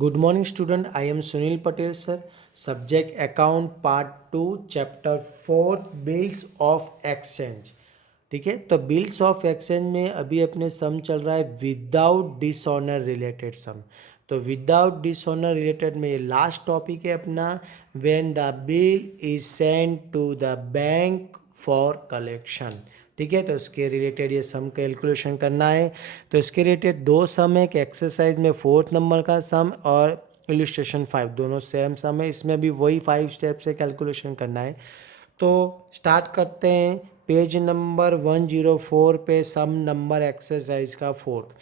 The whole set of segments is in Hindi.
Good morning student, I am Sunil Patel sir. Subject account part 2 chapter 4 bills of exchange. ठीक है, तो बिल्स ऑफ एक्सचेंज में अभी अपने सम चल रहा है विदाउट डिसऑनर रिलेटेड सम। तो विदाउट डिसऑनर रिलेटेड में ये लास्ट टॉपिक है अपना, when the bill is send to the bank for collection. ठीक है, तो इसके रिलेटेड ये सम कैलकुलेशन करना है। तो इसके रिलेटेड दो सम है, एक एक्सरसाइज में 4th नंबर का सम और इलस्ट्रेशन 5, दोनों सेम सम है। इसमें भी वही 5 स्टेप से कैलकुलेशन करना है। तो स्टार्ट करते हैं पेज नंबर 104 पे, सम नंबर एक्सरसाइज का 4th।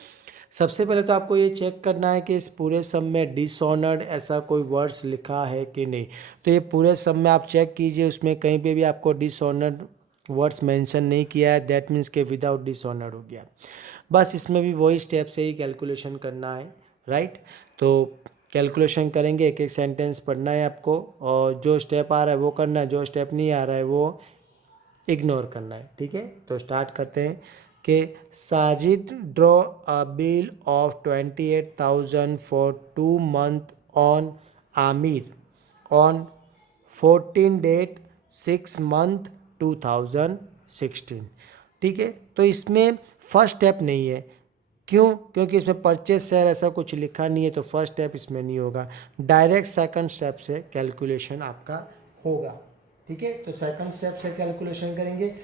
सबसे पहले तो आपको ये चेक करना है कि इस पूरे सम में डिसऑनर्ड ऐसा कोई वर्ड्स लिखा है कि नहीं। तो ये पूरे सम में आप चेक कीजिए, उसमें कहीं पे भी आपको डिसऑनर्ड वर्ड्स मेंशन नहीं किया है, दैट मीन्स के विदाउट डिसऑनर्ड हो गया। बस इसमें भी वही स्टेप से ही कैलकुलेशन करना है, राइट। तो कैलकुलेशन करेंगे, एक एक सेंटेंस पढ़ना है आपको, और जो स्टेप आ रहा है वो करना है, जो स्टेप नहीं आ रहा है वो इग्नोर करना है। ठीक है, तो स्टार्ट करते हैं कि Sajid draw a bill of 28,000 for 2 month on Aamir on 14 date 6 month 2016। ठीक है, तो इसमें फर्स्ट स्टेप नहीं है। क्यों? क्योंकि इसमें परचेज सेल ऐसा कुछ लिखा नहीं है, तो फर्स्ट स्टेप इसमें नहीं होगा। डायरेक्ट सेकंड स्टेप से कैलकुलेशन आपका होगा। ठीक है, तो सेकंड स्टेप से कैलकुलेशन करेंगे।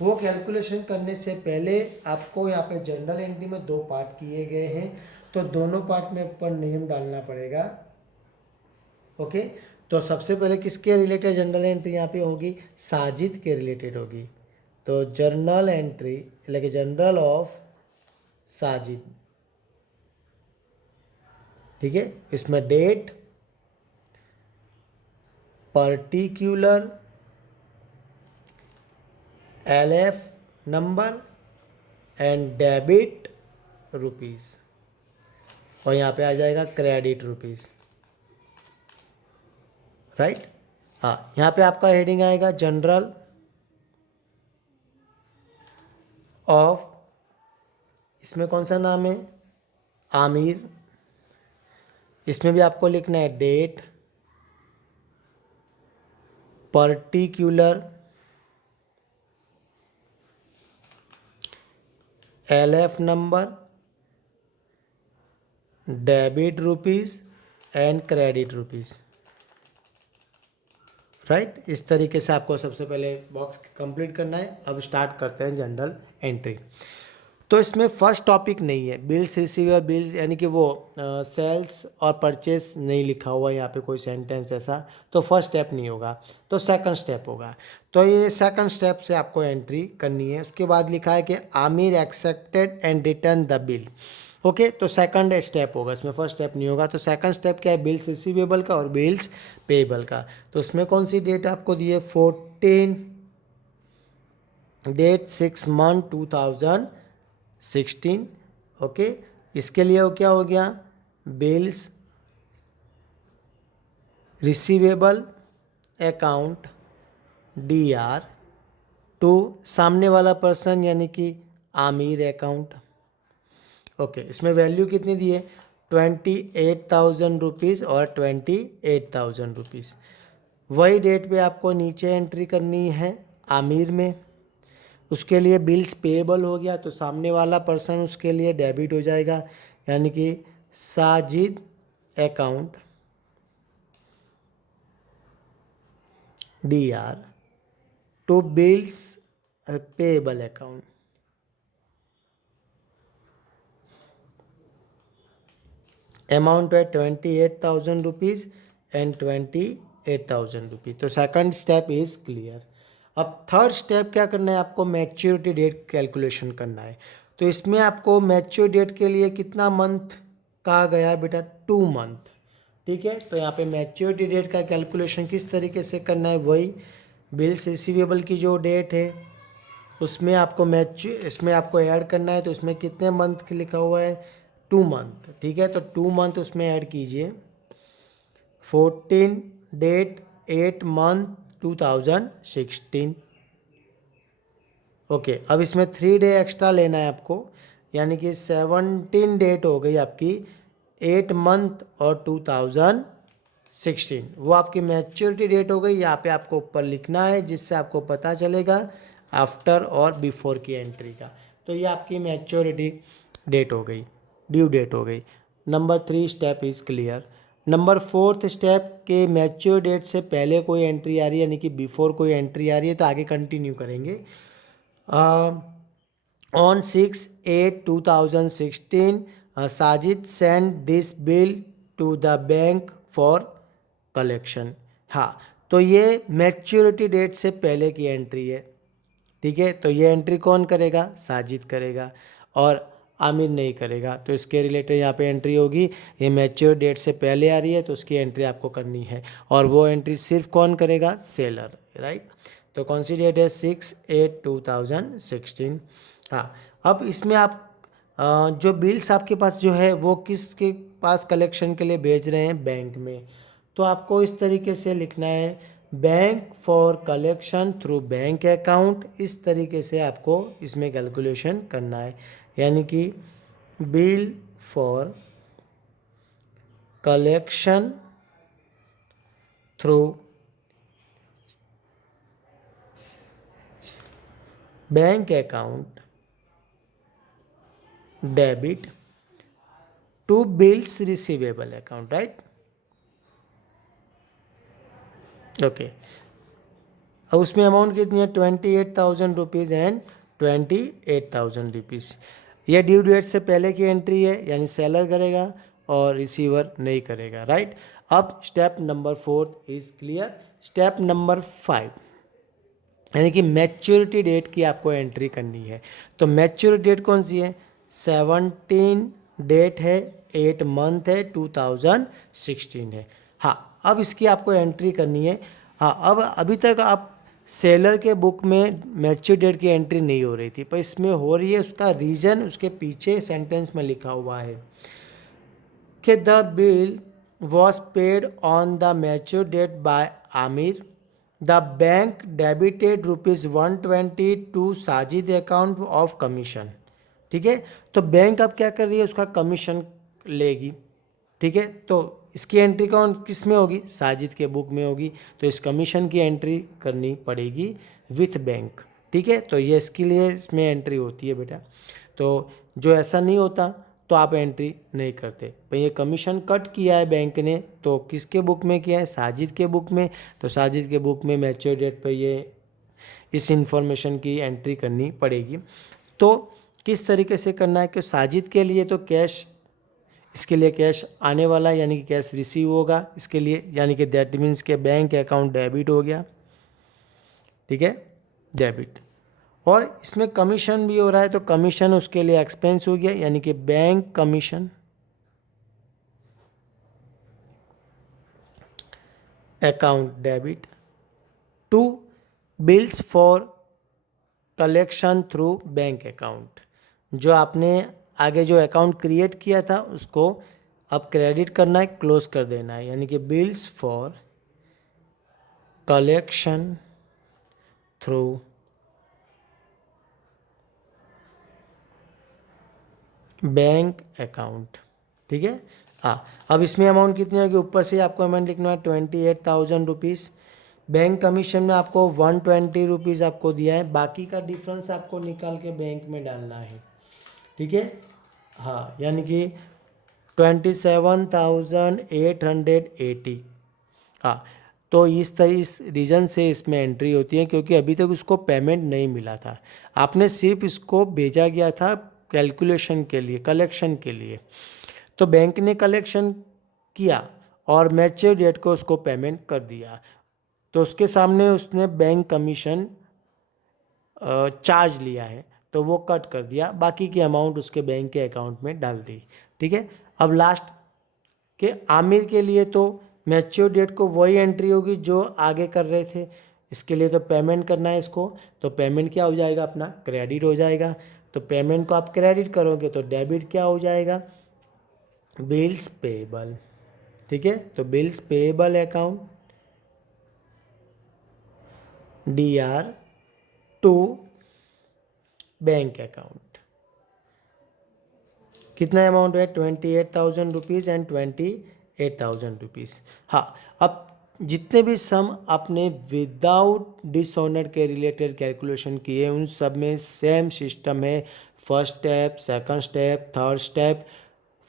वो कैलकुलेशन करने से पहले आपको यहाँ पे जनरल एंट्री में 2 पार्ट किए गए हैं, तो दोनों पार्ट में ऊपर नेम डालना पड़ेगा। ओके, तो सबसे पहले किसके रिलेटेड जनरल एंट्री यहाँ पे होगी? साजिद के रिलेटेड होगी। तो journal entry like journal of Sajid. ठीक है, इसमें date, particular, LF number and debit rupees, और यहाँ पे आ जाएगा क्रेडिट रुपीस, राइट। हाँ, यहाँ पे आपका हेडिंग आएगा जनरल ऑफ, इसमें कौन सा नाम है? आमिर। इसमें भी आपको लिखना है date, particular, LF number, debit rupees and credit rupees, right. इस तरीके से आपको सबसे पहले बॉक्स कंप्लीट करना है। अब स्टार्ट करते हैं जनरल एंट्री। तो इसमें फर्स्ट टॉपिक नहीं है, बिल्स रिसीवर बिल्स, यानी कि वो सेल्स और परचेस नहीं लिखा हुआ यहाँ पे कोई सेंटेंस ऐसा, तो फर्स्ट स्टेप नहीं होगा, तो सेकंड स्टेप होगा। तो ये सेकंड स्टेप से आपको एंट्री करनी है। उसके बाद लिखा है कि Aamir accepted and return the bill. Okay, तो सेकंड स्टेप होगा, इसमें फर्स्ट स्टेप नहीं होगा। तो सेकंड स्टेप क्या है? बिल्स रिसीवेबल का और बिल्स पेएबल का। तो उसमें कौन सी डेट आपको दी है? 14 डेट 6 month 2016। ओके, इसके लिए वो क्या हो गया? Bills receivable account DR to सामने वाला पर्सन यानी कि आमिर अकाउंट। ओके, इसमें वैल्यू कितनी दी है? 28,000 रुपीज़ और 28,000 रुपीज़। वही डेट पे आपको नीचे एंट्री करनी है आमिर में। उसके लिए बिल्स पेएबल हो गया, तो सामने वाला पर्सन उसके लिए डेबिट हो जाएगा, यानी कि Sajid account DR to bills payable account. Amount है 28,000 रुपीज़ एंड 28,000 रुपीज़। तो सेकंड स्टेप इज क्लियर। अब थर्ड स्टेप क्या करना है आपको? मैच्योरिटी डेट कैलकुलेशन करना है। तो इसमें आपको मैच्योर डेट के लिए कितना मंथ कहा गया है बेटा? 2 month। ठीक है, तो यहाँ पे मैच्योरिटी डेट का कैलकुलेशन किस तरीके से करना है? वही बिल्स रिसीवेबल की जो डेट है उसमें आपको इसमें आपको ऐड करना है। तो इसमें कितने मंथ लिखा हुआ है? 2 month। ठीक है, तो 2 month उसमें ऐड कीजिए। 14 डेट 8 month 2016। ओके, अब इसमें 3 डे एक्स्ट्रा लेना है आपको, यानी कि 17 डेट हो गई आपकी 8 मंथ और 2016, वो आपकी मैच्योरिटी डेट हो गई। यहाँ पे आपको ऊपर लिखना है जिससे आपको पता चलेगा आफ्टर और बिफोर की एंट्री का। तो ये आपकी मैच्योरिटी डेट हो गई, ड्यू डेट हो गई। Number 3 step is clear. Number 4th step के मैच्योर डेट से पहले कोई एंट्री आ रही है यानी कि बिफोर कोई एंट्री आ रही है तो आगे कंटिन्यू करेंगे। On 6/8/2016, Sajid send this bill to the bank for collection. हाँ, तो ये मैच्योरिटी डेट से पहले की एंट्री है, ठीक है। तो ये एंट्री कौन करेगा? साजिद करेगा और आमिर नहीं करेगा। तो इसके रिलेटेड यहाँ पे एंट्री होगी, ये मैच्योर डेट से पहले आ रही है तो उसकी एंट्री आपको करनी है। और वो एंट्री सिर्फ कौन करेगा? Seller, right. तो कौन सी डेट है? 6/8/2016। हाँ, अब इसमें आप जो बिल्स आपके पास जो है वो किसके पास कलेक्शन के लिए भेज रहे हैं? बैंक में। तो आपको इस तरीके से लिखना है, bank for collection through bank account. इस तरीके से आपको इसमें कैलकुलेशन करना है, यानी कि bill for collection through bank account debit to bills receivable account, right. Okay, अब उसमें अमाउंट कितनी है? 28,000 रुपीज़ एंड 28,000 रुपीज़। ये ड्यू डेट से पहले की एंट्री है, यानी सेलर करेगा और रिसीवर नहीं करेगा, राइट। अब step number 4 is clear. Step number 5 यानी कि मैच्योरिटी डेट की आपको एंट्री करनी है। तो मैच्योरिटी डेट कौन सी है? 17 डेट है, 8 मंथ है, 2016 है। हाँ, अब इसकी आपको एंट्री करनी है। हाँ, अब अभी तक आप सेलर के बुक में मैच्योर डेट की एंट्री नहीं हो रही थी, पर इसमें हो रही है। उसका रीज़न उसके पीछे सेंटेंस में लिखा हुआ है कि the bill was paid on the mature date by Aamir, the bank debited ₹120 to Sajid account of commission. ठीक है, तो बैंक अब क्या कर रही है? उसका कमीशन लेगी, ठीक है। तो इसकी एंट्री कौन किस में होगी? साजिद के बुक में होगी। तो इस कमीशन की एंट्री करनी पड़ेगी विथ बैंक, ठीक है। तो ये इसके लिए इसमें एंट्री होती है बेटा। तो जो ऐसा नहीं होता तो आप एंट्री नहीं करते। भाई ये कमीशन कट किया है बैंक ने, तो किसके बुक में किया है? साजिद के बुक में। तो साजिद के बुक में मैच्योर डेट पर ये इस इंफॉर्मेशन की एंट्री करनी पड़ेगी। तो किस तरीके से करना है कि साजिद के लिए तो कैश, इसके लिए कैश आने वाला यानी कि कैश रिसीव होगा इसके लिए, यानी कि दैट मीन्स के बैंक अकाउंट डेबिट हो गया, ठीक है, डेबिट। और इसमें कमीशन भी हो रहा है तो कमीशन उसके लिए एक्सपेंस हो गया, यानी कि bank commission account debit to bills for collection through bank account. जो आपने आगे जो अकाउंट क्रिएट किया था उसको अब क्रेडिट करना है, क्लोज कर देना है, यानी कि bills for collection through bank account, ठीक है। हाँ, अब इसमें अमाउंट कितनी होगी? ऊपर से आपको अमाउंट लिखना है 28,000 रुपीज़। बैंक कमीशन में आपको 120 रुपीज़ आपको दिया है, बाकी का डिफरेंस आपको निकाल के बैंक में डालना है, ठीक है। हाँ, यानी कि 27,880। हाँ, तो इस रीज़न से इसमें एंट्री होती है क्योंकि अभी तक उसको पेमेंट नहीं मिला था। आपने सिर्फ इसको भेजा गया था कैलकुलेशन के लिए, कलेक्शन के लिए। तो बैंक ने कलेक्शन किया और मैच्योर डेट को उसको पेमेंट कर दिया, तो उसके सामने उसने बैंक कमीशन चार्ज लिया है तो वो कट कर दिया, बाकी की अमाउंट उसके बैंक के अकाउंट में डाल दी, ठीक है। अब लास्ट के आमिर के लिए तो मैच्योर डेट को वही एंट्री होगी जो आगे कर रहे थे। इसके लिए तो पेमेंट करना है इसको, तो पेमेंट क्या हो जाएगा? अपना क्रेडिट हो जाएगा। तो पेमेंट को आप क्रेडिट करोगे तो डेबिट क्या हो जाएगा? बिल्स पेएबल, ठीक है। तो bills payable account DR to bank account, कितना अमाउंट है 28,000 रुपीज़ एंड 28,000 रुपीज़। हाँ, अब जितने भी सम आपने विदाउट डिसऑनर के रिलेटेड कैलकुलेशन किए उन सब में सेम सिस्टम है। First step, second step, third step,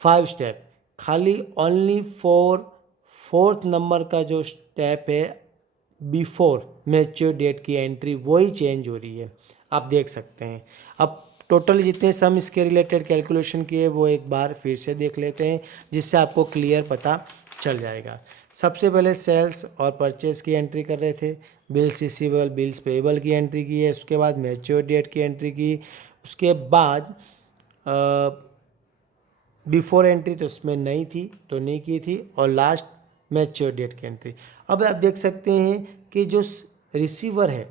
5 step. खाली ओनली फॉर फोर्थ नंबर का जो स्टेप है बिफोर मैच्योर डेट की एंट्री वही चेंज हो रही है, आप देख सकते हैं। अब टोटल जितने सम इसके रिलेटेड कैलकुलेशन किए वो एक बार फिर से देख लेते हैं, जिससे आपको क्लियर पता चल जाएगा। सबसे पहले सेल्स और परचेस की एंट्री कर रहे थे, बिल्स रिसीवेबल, बिल्स पेएबल की एंट्री की है, उसके बाद मैच्योर डेट की एंट्री की, उसके बाद बिफोर एंट्री तो उसमें नहीं थी तो नहीं की थी, और लास्ट मैच्योर डेट की एंट्री। अब आप देख सकते हैं कि जो रिसीवर है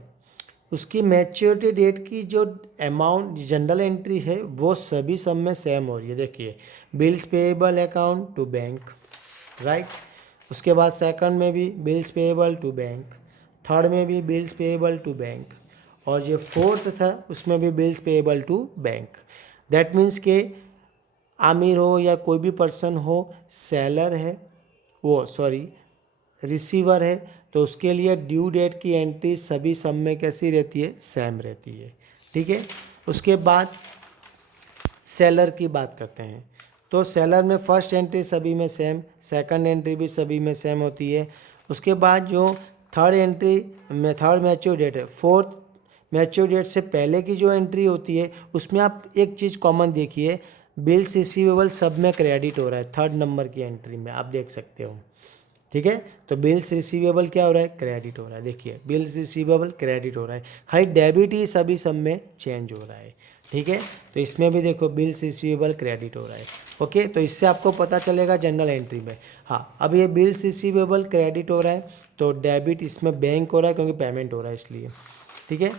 उसकी मैच्योरिटी डेट की जो अमाउंट जनरल एंट्री है वो सभी सब में सेम हो रही है। देखिए, bills payable account to bank, right. उसके बाद सेकंड में भी bills payable to bank, third में भी बिल्स पेएबल टू बैंक, और जो फोर्थ था उसमें भी bills payable to bank. That means के आमिर हो या कोई भी पर्सन हो, सेलर है रिसीवर है, तो उसके लिए ड्यू डेट की एंट्री सभी सब में कैसी रहती है, सेम रहती है। ठीक है, उसके बाद सेलर की बात करते हैं। तो सेलर में फर्स्ट एंट्री सभी में सेम, सेकंड एंट्री भी सभी में सेम होती है। उसके बाद जो थर्ड एंट्री में थर्ड मैच्योर डेट है, फोर्थ मैच्योर डेट से पहले की जो एंट्री होती है उसमें आप एक चीज़ कॉमन देखिए, बिल्स रिसीवेबल सब में क्रेडिट हो रहा है थर्ड नंबर की एंट्री में, आप देख सकते हो। ठीक है, तो बिल्स रिसीवेबल क्या हो रहा है, क्रेडिट हो रहा है। देखिए, बिल्स रिसीवेबल क्रेडिट हो रहा है, खाली डेबिट ही सभी सब में चेंज हो रहा है। ठीक है, तो इसमें भी देखो बिल्स रिसीवेबल क्रेडिट हो रहा है। ओके, तो इससे आपको पता चलेगा जनरल एंट्री में। हाँ, अब ये बिल्स रिसीवेबल क्रेडिट हो रहा है तो डेबिट इसमें बैंक हो रहा है क्योंकि पेमेंट हो रहा है इसलिए। ठीक है,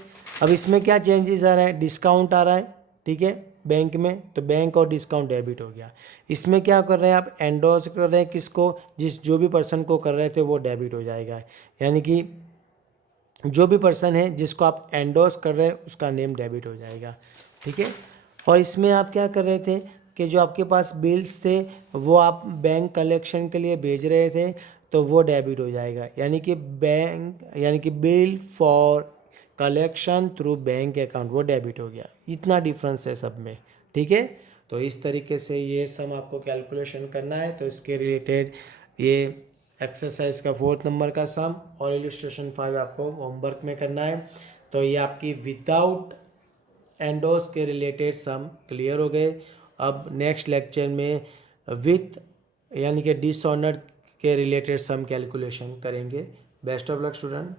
अब इसमें क्या चेंजेस आ रहा है, डिस्काउंट आ रहा है। ठीक है, बैंक में तो बैंक और डिस्काउंट डेबिट हो गया। इसमें क्या कर रहे हैं आप, एंडोर्स कर रहे हैं किसको, जो भी पर्सन को कर रहे थे वो डेबिट हो जाएगा। यानी कि जो भी पर्सन है जिसको आप एंडोर्स कर रहे हैं उसका नेम डेबिट हो जाएगा। ठीक है, और इसमें आप क्या कर रहे थे कि जो आपके पास बिल्स थे वो आप बैंक कलेक्शन के लिए भेज रहे थे तो वो डेबिट हो जाएगा। यानी कि bill for collection through bank account वो डेबिट हो गया। इतना डिफरेंस है सब में। ठीक है, तो इस तरीके से ये सम आपको कैलकुलेशन करना है। तो इसके रिलेटेड ये एक्सरसाइज का 4th नंबर का सम और इलस्ट्रेशन 5 आपको होमवर्क में करना है। तो ये आपकी विदाउट एंडोस के रिलेटेड सम क्लियर हो गए। अब नेक्स्ट लेक्चर में विथ यानी कि डिसऑनर के रिलेटेड सम कैलकुलेशन करेंगे। Best of luck student.